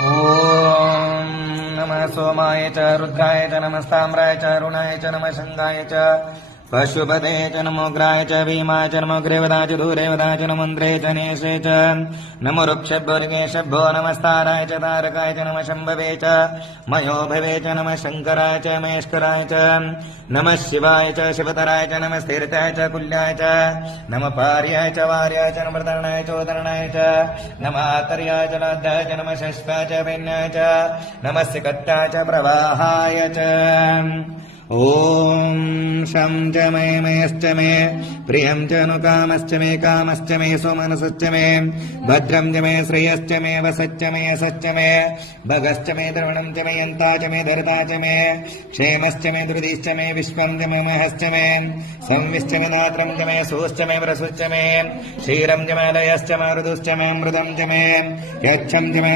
ॐ नमः सोमाय च रुद्राय च नमस्ताम्राय च अरुणाय च नमः शङ्गाय च पशुपते च नमोग्राय च भीमाय च नमो ग्रेवदाय च दूरेवदाय च नमोन्द्रे च नेशे च नमो वृक्षभ्यो ऋगेशभ्यो नमस्ताराय च तारकाय च नमः शम्भवे च मयोभवे च नमः शङ्कराय च महेश्वराय च नमः शिवाय च शिवतराय च नमः स्थिरताय च कुल्याय च नमः पार्याय च वार्याय च नमः तरणाय च उदरणाय च नमः आतर्याय च लाद्याय च नमः शस्पाय च वैन्याय च नमः सिकट्टाय च प्रवाहाय च ॐ शं च मे मयश्च मे प्रियं च नु कामश्च मे कामश्च मे सुमनसश्च मे भद्रं च मे श्रेयश्च मे वसश्च मे यसश्च मे भगश्च मे द्रवणं च मे यन्ता च मे धर्ता च मे क्षेमश्च मे धृतिश्च मे विश्वं च मे महश्च मे संविश्च मे नात्रं च मे सूश्च मे वरसुश्च मे क्षीरं च मे लयश्च मे मृदुश्च मे अमृतं च मे यच्छं च मे